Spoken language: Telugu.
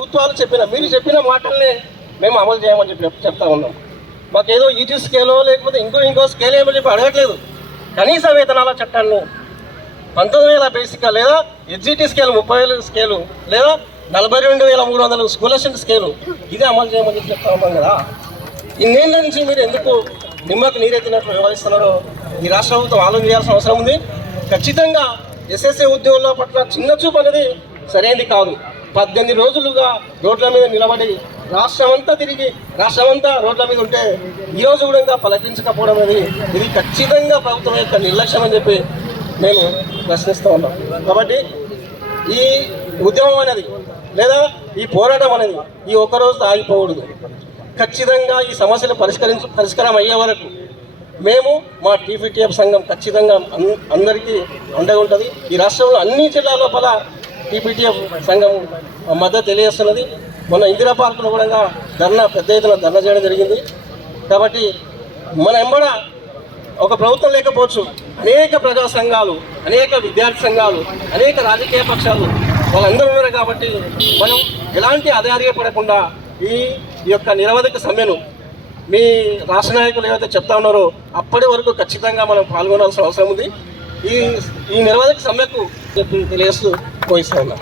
ప్రభుత్వాలు చెప్పిన మీరు చెప్పిన మాటల్ని మేము అమలు చేయమని చెప్పి చెప్తా ఉన్నాం. మాకేదో ఈటీ స్కేలో లేకపోతే ఇంకో ఇంకో స్కేల్ ఏమని చెప్పి అడగట్లేదు. కనీస వేతనాల చట్టాన్ని పంతొమ్మిది వేల బేసిక్ లేదా ఎస్జిటి స్కేల్ ముప్పై వేల స్కేలు లేదా నలభై రెండు వేల మూడు వందల స్కాలర్షిప్ స్కేలు ఇదే అమలు చేయమని చెప్పి చెప్తా ఉన్నాం కదా. ఇన్నేళ్ళ నుంచి మీరు ఎందుకు నిమ్మకు నీరెత్తినట్లు వ్యవహరిస్తున్నారో ఈ రాష్ట్ర ప్రభుత్వం ఆలోచన చేయాల్సిన అవసరం ఉంది. ఖచ్చితంగా ఎస్ఎస్ఏ ఉద్యోగుల పట్ల చిన్న చూపు అనేది సరైనది కాదు. పద్దెనిమిది రోజులుగా రోడ్ల మీద నిలబడి రాష్ట్రమంతా తిరిగి రాష్ట్రమంతా రోడ్ల మీద ఉంటే ఈ రోజు కూడా ఇంకా పలకరించకపోవడం అనేది ఇది ఖచ్చితంగా ప్రభుత్వం యొక్క నిర్లక్ష్యం అని చెప్పి నేను ప్రశ్నిస్తూ ఉన్నాను కాబట్టి ఈ ఉద్యమం అనేది లేదా ఈ పోరాటం అనేది ఈ ఒక్క రోజు ఆగిపోకూడదు. ఖచ్చితంగా ఈ సమస్యలు పరిష్కరించ పరిష్కారం అయ్యే వరకు మేము మా టీపీటీఎఫ్ సంఘం ఖచ్చితంగా అందరికీ అండగా ఉంటుంది. ఈ రాష్ట్రంలో అన్ని జిల్లాల లోపల టీపీటీఎఫ్ సంఘం మద్దతు తెలియజేస్తున్నది. మొన్న ఇందిరా పార్కులో కూడా ధర్నా పెద్ద ఎత్తున ధర్నా చేయడం జరిగింది. కాబట్టి మన ఎంబడ ఒక ప్రభుత్వం లేకపోవచ్చు అనేక ప్రజా సంఘాలు అనేక విద్యార్థి సంఘాలు అనేక రాజకీయ పక్షాలు వాళ్ళందరూ ఉన్నారు కాబట్టి మనం ఎలాంటి అధార్యపడకుండా ఈ ఈ యొక్క నిరవధిక సమ్మెను మీ రాష్ట్ర నాయకులు ఏవైతే చెప్తా ఉన్నారో అప్పటి వరకు ఖచ్చితంగా మనం పాల్గొనాల్సిన అవసరం ఉంది. ఈ ఈ నిరవధిక సమ్మెకు తెలియజేస్తూ పోయిస్తా ఉన్నాం